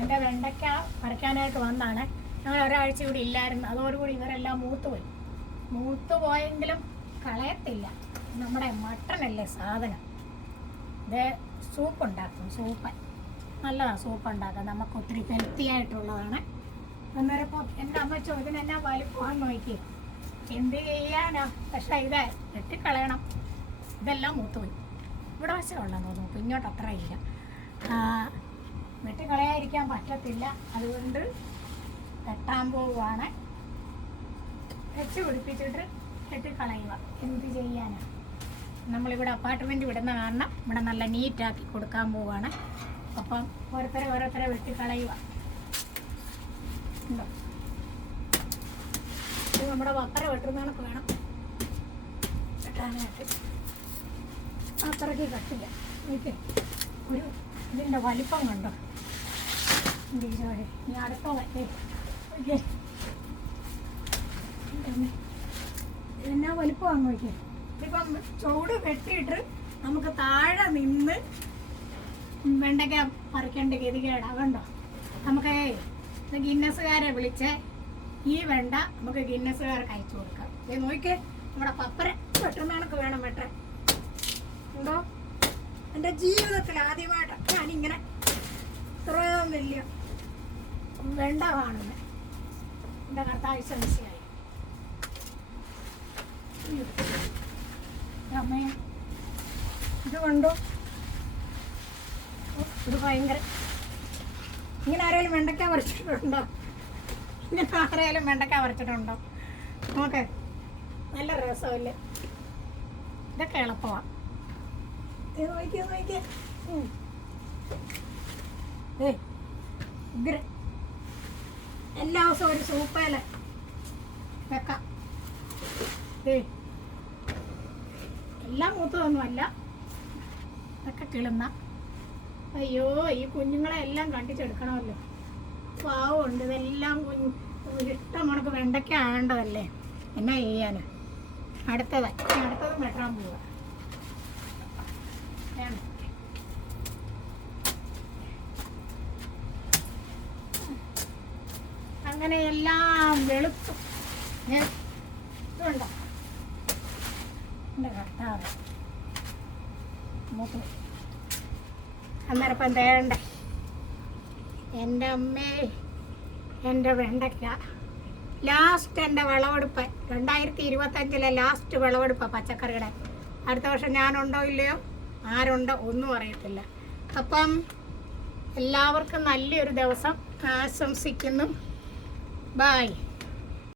എന്റെ വെണ്ടയ്ക്ക പറിക്കാനായിട്ട് വന്നാണ്. ഞങ്ങൾ ഒരാഴ്ച ഇവിടെ ഇല്ലായിരുന്നു. അതോടുകൂടി ഇവരെല്ലാം മൂത്ത് പോയി മൂത്ത് പോയെങ്കിലും കളയത്തില്ല. നമ്മുടെ മട്ടനല്ലേ സാധനം? ഇത് സൂപ്പ് ഉണ്ടാക്കും സൂപ്പ് നല്ലതാണ് സൂപ്പ് ഉണ്ടാക്കുക നമുക്ക് ഒത്തിരി ഹെൽത്തി ആയിട്ടുള്ളതാണ്. അന്നേരപ്പോൾ എന്റെ അമ്മ ചോദ്യം ഇതിനെന്നാ വലിപ്പമാണെന്ന് നോക്കി എന്ത് ചെയ്യാനാ? പക്ഷേ ഇത് വെട്ടിക്കളയണം. ഇതെല്ലാം മൂത്തുപോയി. ഇവിടെ വശമുണ്ടെന്ന് തോന്നുന്നു. ഇപ്പം ഇങ്ങോട്ട് അത്ര ഇല്ല. വെട്ടിക്കളയാതിരിക്കാൻ പറ്റത്തില്ല. അതുകൊണ്ട് തട്ടാൻ പോവുകയാണ്. വെച്ച് പിടിപ്പിച്ചിട്ട് വെട്ടിക്കളയുക എന്ത് ചെയ്യാനാണ് നമ്മളിവിടെ അപ്പാർട്ട്മെന്റ് വിടുന്ന കാരണം ഇവിടെ നല്ല നീറ്റാക്കി കൊടുക്കാൻ പോവുകയാണ്. അപ്പം ഓരോരുത്തരെ ഓരോരുത്തരെ വെട്ടിക്കളയുക ഉണ്ടോ? ഇത് നമ്മുടെ വക്കര വെട്ടുന്ന വേണം. വെട്ടാനായിട്ട്. അത്രയ്ക്ക് കട്ടില്ല. ഓക്കെ ഒരു ഇതിന്റെ വലിപ്പം കണ്ടോ? എന്നാ വലിപ്പമാണ് നോക്കിയേ ഇതിപ്പം ചൂട് വെട്ടിയിട്ട് നമുക്ക് താഴെ നിന്ന് വെണ്ടയ്ക്ക പറിക്കേണ്ട ഗതികേടാ കണ്ടോ നമുക്ക് ഗിന്നസുകാരെ വിളിച്ച് ഈ വെണ്ട നമുക്ക് ഗിന്നസുകാർക്ക് അയച്ചു കൊടുക്കാം ഏ നോക്കിയേ നമ്മുടെ പപ്പര വെട്ടുന്ന കണക്ക് വേണം വെട്ടാൻ ഉണ്ടോ? എന്റെ ജീവിതത്തിൽ ആദ്യമായിട്ട് ഞാനിങ്ങനെ ഇത്രയൊന്നുമില്ല വെണ്ട കാണുന്നത് എന്റെ കർത്താവ് മനസ്സിലായി അമ്മേ ഇത് കണ്ടോ? ഇത് ഭയങ്കര ഇങ്ങനെ ആരെങ്കിലും വെണ്ടയ്ക്ക പറിച്ചിട്ടുണ്ടോ? ഇങ്ങനെ ആരെങ്കിലും വെണ്ടയ്ക്ക പറിച്ചിട്ടുണ്ടോ? നോക്കെ നല്ല രസമല്ലേ? ഇതൊക്കെ എളുപ്പമാണ് ഇത് നോക്കിയ നോക്കിയേ. ഏയ് ഉഗ്ര എല്ലാ ദിവസവും ഒരു സൂപ്പേല വെക്കാം. എല്ലാം മൂത്തതൊന്നുമല്ല. ഇതൊക്കെ കിളുന്ന. അയ്യോ ഈ കുഞ്ഞുങ്ങളെ എല്ലാം കണ്ടിച്ചെടുക്കണമല്ലോ. പാവമുണ്ട്. ഇതെല്ലാം കുഞ്ഞ് ഇഷ്ടം കണക്ക് വെണ്ടയ്ക്ക ആകേണ്ടതല്ലേ? എന്നാ ചെയ്യാൻ അടുത്തത്. അടുത്തതും വെട്ടാൻ പോവുക വേണം. അങ്ങനെ എല്ലാം വെളുത്തു. അന്നേരപ്പം തേണ്ട എന്റെ അമ്മേ എന്റെ വെണ്ടയ്ക്ക. ലാസ്റ്റ് എന്റെ വിളവെടുപ്പ്. രണ്ടായിരത്തി ഇരുപത്തഞ്ചിലെ ലാസ്റ്റ് വിളവെടുപ്പ് പച്ചക്കറിയുടെ. അടുത്ത വർഷം ഞാനുണ്ടോ ഇല്ലയോ? ആരുണ്ടോ? ഒന്നും അറിയത്തില്ല. അപ്പം എല്ലാവർക്കും നല്ലൊരു ദിവസം ആശംസിക്കുന്നു. Bye.